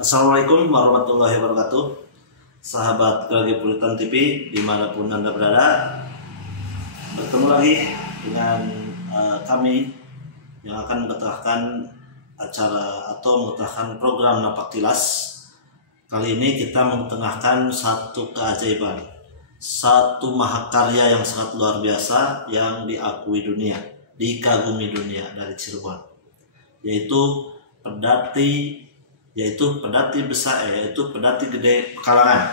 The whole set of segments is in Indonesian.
Assalamualaikum warahmatullahi wabarakatuh. Sahabat Geopolitan TV dimanapun Anda berada, bertemu lagi dengan kami yang akan mengetahkan acara atau mengetahkan program Napak Tilas. Kali ini kita mengetengahkan satu keajaiban, satu mahakarya yang sangat luar biasa yang diakui dunia, dikagumi dunia dari Cirebon, yaitu pedati besar, yaitu pedati gede Pekalongan.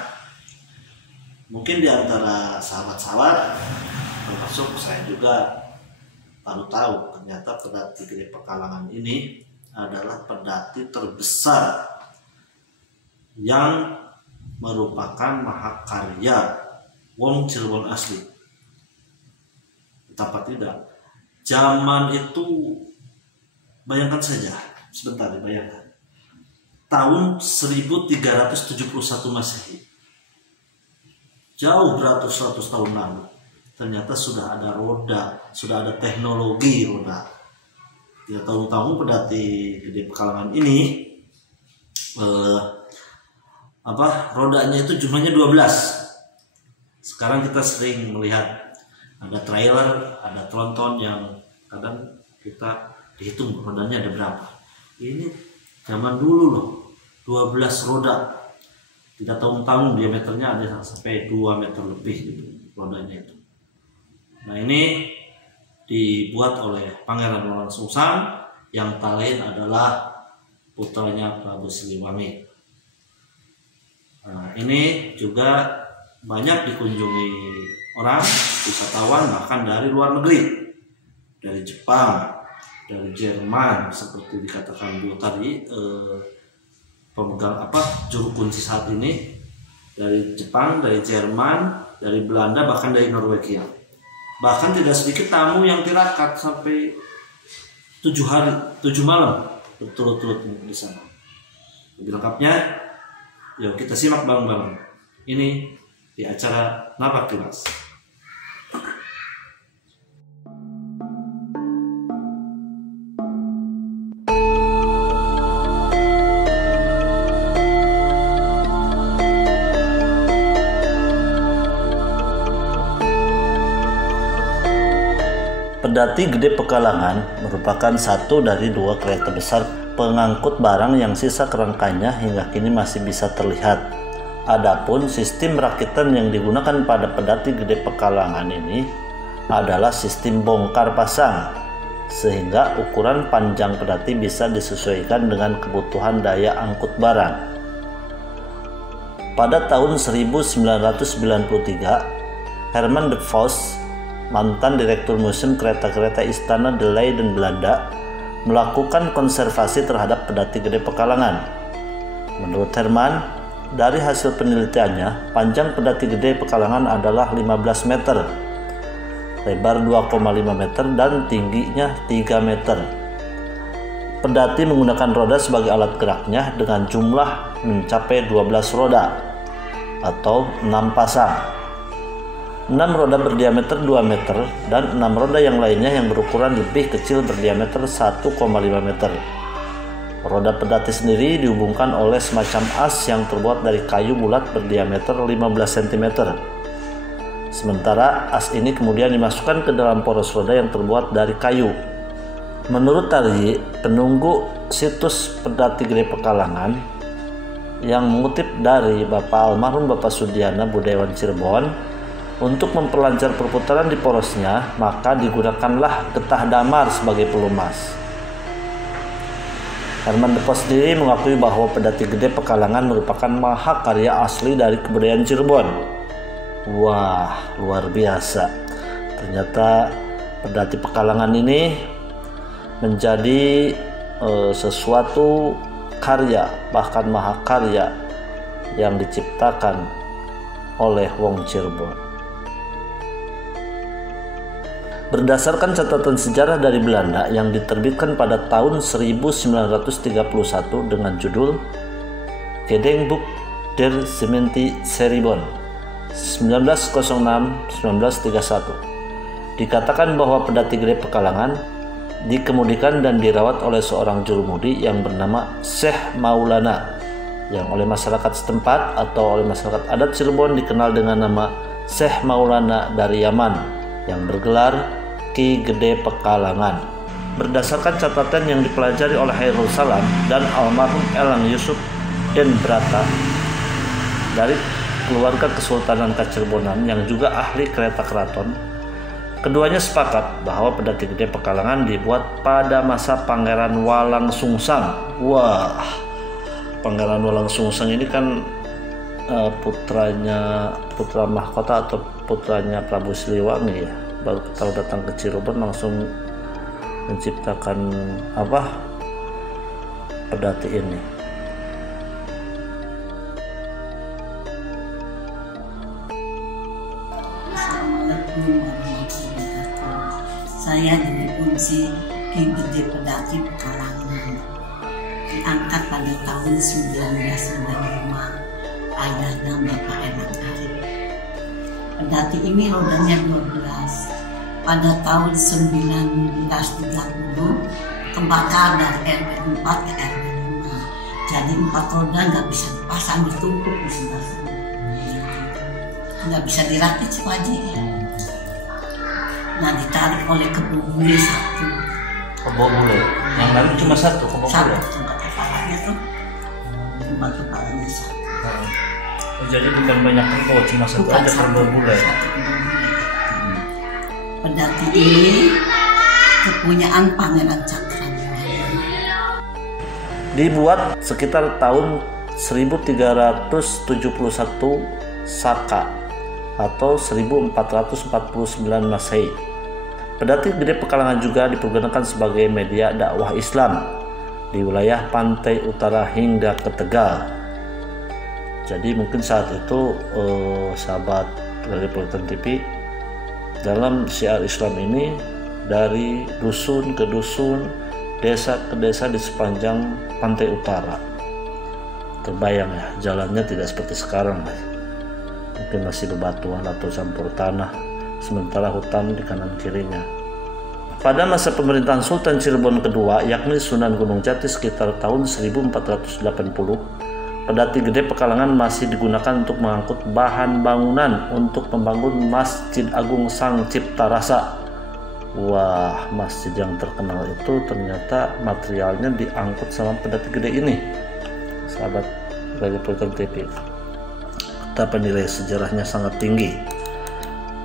Mungkin di antara sahabat-sahabat termasuk saya juga baru tahu ternyata pedati gede Pekalongan ini adalah pedati terbesar yang merupakan mahakarya wong Cirebon asli. Betapa tidak, zaman itu, bayangkan saja, sebentar dibayangkan, tahun 1371 Masehi, jauh beratus-ratus tahun lalu, ternyata sudah ada roda, sudah ada teknologi roda. Tidak tahu-tahu pedati gede Pekalongan ini rodanya itu jumlahnya 12. Sekarang kita sering melihat ada trailer, ada tronton yang kadang kita dihitung rodanya ada berapa. Ini zaman dulu loh, 12 roda, tidak tahu-tahu diameternya ada sampai 2 meter lebih gitu, rodanya itu. Nah, ini dibuat oleh Pangeran Walang Sungsang yang tak lain adalah putranya Prabu Siliwangi. Nah, ini juga banyak dikunjungi orang, wisatawan bahkan dari luar negeri, dari Jepang, dari Jerman, seperti dikatakan Bu tadi, pemegang juru kunci saat ini, dari Jepang, dari Jerman, dari Belanda, bahkan dari Norwegia. Bahkan tidak sedikit tamu yang tirakat sampai 7 hari 7 malam berturut-turut di sana. Lebih lengkapnya, yuk kita simak bareng-bareng ini di acara Napak Tilas. Pedati Gede Pekalongan merupakan satu dari 2 kereta besar pengangkut barang yang sisa kerangkanya hingga kini masih bisa terlihat. Adapun sistem rakitan yang digunakan pada pedati Gede Pekalongan ini adalah sistem bongkar pasang, sehingga ukuran panjang pedati bisa disesuaikan dengan kebutuhan daya angkut barang. Pada tahun 1993, Herman de Vos, mantan Direktur Museum Kereta-Kereta Istana de Leiden Belanda, melakukan konservasi terhadap pedati Gede Pekalongan. Menurut Herman, dari hasil penelitiannya, panjang pedati Gede Pekalongan adalah 15 meter, lebar 2,5 meter, dan tingginya 3 meter. Pedati menggunakan roda sebagai alat geraknya dengan jumlah mencapai 12 roda atau 6 pasang. 6 roda berdiameter 2 meter dan 6 roda yang lainnya yang berukuran lebih kecil berdiameter 1,5 meter. Roda pedati sendiri dihubungkan oleh semacam as yang terbuat dari kayu bulat berdiameter 15 cm. Sementara as ini kemudian dimasukkan ke dalam poros roda yang terbuat dari kayu. Menurut Tari, penunggu situs pedati Gede Pekalongan, yang mengutip dari almarhum Bapak Sudiana Budayawan Cirebon, untuk memperlancar perputaran di porosnya, maka digunakanlah getah damar sebagai pelumas. Herman de Vos sendiri mengakui bahwa pedati Gede Pekalongan merupakan mahakarya asli dari kebudayaan Cirebon. Wah, luar biasa. Ternyata pedati Pekalongan ini menjadi sesuatu karya, bahkan mahakarya yang diciptakan oleh wong Cirebon. Berdasarkan catatan sejarah dari Belanda yang diterbitkan pada tahun 1931 dengan judul Gedenkbuch der Gemeente Cirebon 1906-1931, dikatakan bahwa pedati Gede Pekalongan dikemudikan dan dirawat oleh seorang jurumudi yang bernama Syekh Maulana, yang oleh masyarakat setempat atau oleh masyarakat adat Cirebon dikenal dengan nama Syekh Maulana dari Yaman, yang bergelar Ki Gede Pekalongan. Berdasarkan catatan yang dipelajari oleh Hairul Salam dan almarhum Elang Yusuf Den Brata dari keluarga Kesultanan Kacirebonan yang juga ahli kereta keraton, keduanya sepakat bahwa Pedati Gede Pekalongan dibuat pada masa Pangeran Walang Sungsang. Wah, Pangeran Walang Sungsang ini kan putra mahkota atau putranya Prabu Siliwangi ya. Baru tahu datang ke Cirebon langsung menciptakan pedati ini. Assalamualaikum warahmatullahi wabarakatuh. Saya dari Unsi Ki Gede Pedati Pekalongan, diangkat pada tahun 1995. Ayahnya Bapak Enak Arif. Pedati ini rodanya 12. Pada tahun 1930 kebakar dari RW 4 ke RW 5. Jadi 4 roda nggak bisa dipasang, ditumpuk di sebelah sana. Nggak bisa dirakit sepaji. Nah, ditarik oleh kebo bule 1. Kebo bule? Yang lain cuma 1 kebo bule? 1, tempat kepalanya tuh. Tempat kepalanya 1. Oh, jadi bukan banyak kebo, cuma 1 aja kebo bule. Pedati ini kepunyaan Pangeran Cakranegara. Dibuat sekitar tahun 1371 Saka atau 1449 Masehi. Pedati Gede Pekalongan juga dipergunakan sebagai media dakwah Islam di wilayah pantai utara hingga ke Tegal. Jadi mungkin saat itu sahabat dari Pelitian TV, dalam syiar Islam ini dari dusun ke dusun, desa ke desa di sepanjang pantai utara. Terbayang ya, jalannya tidak seperti sekarang, mungkin masih bebatuan atau campur tanah, sementara hutan di kanan kirinya. Pada masa pemerintahan Sultan Cirebon kedua, yakni Sunan Gunung Jati sekitar tahun 1480, Pedati Gede Pekalongan masih digunakan untuk mengangkut bahan bangunan untuk membangun Masjid Agung Sang Cipta Rasa. Wah, masjid yang terkenal itu ternyata materialnya diangkut sama Pedati Gede ini. Sahabat dari Pelitian TV, kita penilai sejarahnya sangat tinggi.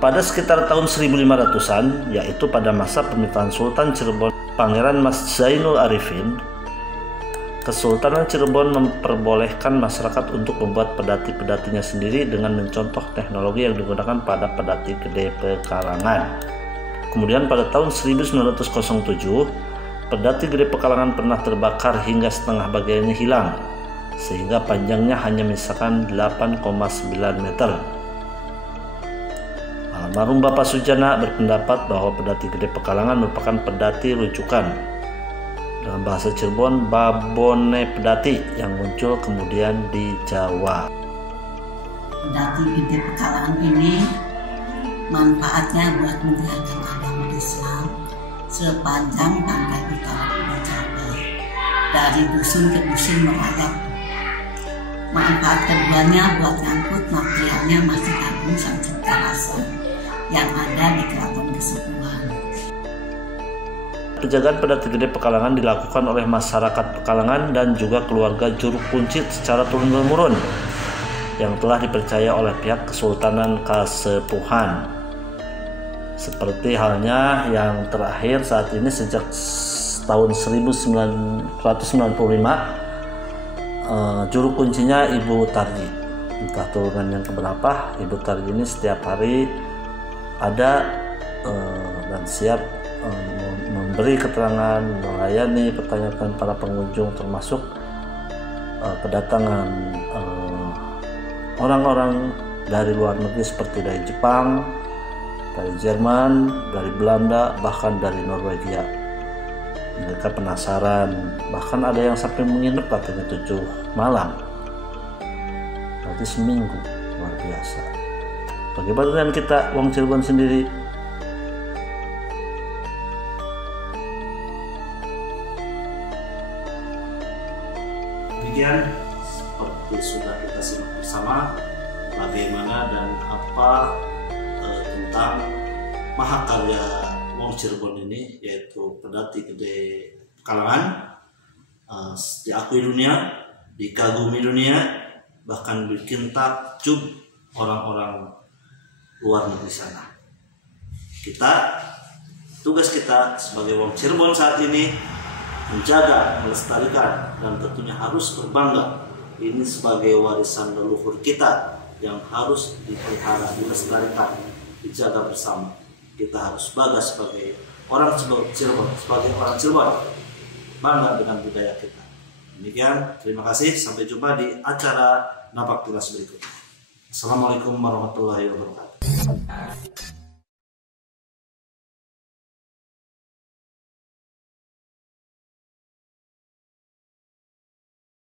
Pada sekitar tahun 1500-an, yaitu pada masa pemerintahan Sultan Cirebon Pangeran Mas Zainul Arifin, Kesultanan Cirebon memperbolehkan masyarakat untuk membuat pedati-pedatinya sendiri dengan mencontoh teknologi yang digunakan pada Pedati Gede Pekalongan. Kemudian pada tahun 1907, Pedati Gede Pekalongan pernah terbakar hingga setengah bagiannya hilang, sehingga panjangnya hanya misalkan 8,9 meter. Almarhum Bapak Sujana berpendapat bahwa Pedati Gede Pekalongan merupakan pedati rujukan. Dalam bahasa Cirebon, Babone Pedati yang muncul kemudian di Jawa. Pedati Gede Pekalongan ini manfaatnya buat menjalankan agama Islam sepanjang pantai utara Pulau Jawa, dari dusun ke dusun merayap. Manfaat keduanya buat ngangkut materialnya Masjid Agung Sang Cipta Rasa yang ada di Keraton Kesepuhan. Penjagaan Pedati Gede Pekalongan dilakukan oleh masyarakat Pekalongan dan juga keluarga Juru Kuncit secara turun-temurun yang telah dipercaya oleh pihak Kesultanan Kasepuhan. Seperti halnya yang terakhir saat ini sejak tahun 1995, juru kuncinya Ibu Tarji. Entah turunan yang keberapa, Ibu Tarji ini setiap hari ada dan siap memberi keterangan, melayani pertanyaan para pengunjung, termasuk kedatangan orang-orang dari luar negeri seperti dari Jepang, dari Jerman, dari Belanda, bahkan dari Norwegia. Mereka penasaran, bahkan ada yang sampai menginap katanya 7 malam, berarti seminggu. Luar biasa. Bagaimana dengan kita, wong Cirebon sendiri? demikian seperti sudah kita simak bersama bagaimana dan apa tentang mahakarya wong Cirebon ini, yaitu Pedati Gede Pekalongan, diakui dunia, dikagumi dunia, bahkan bikin takjub orang-orang luar negeri sana. Tugas kita sebagai wong Cirebon saat ini menjaga, melestarikan, dan tentunya harus berbangga. Ini sebagai warisan leluhur kita yang harus dipelihara, dilestarikan, dijaga bersama. Kita harus bangga sebagai orang Cirebon, bangga dengan budaya kita. Demikian, terima kasih. Sampai jumpa di acara Napak Tilas berikutnya. Assalamualaikum warahmatullahi wabarakatuh.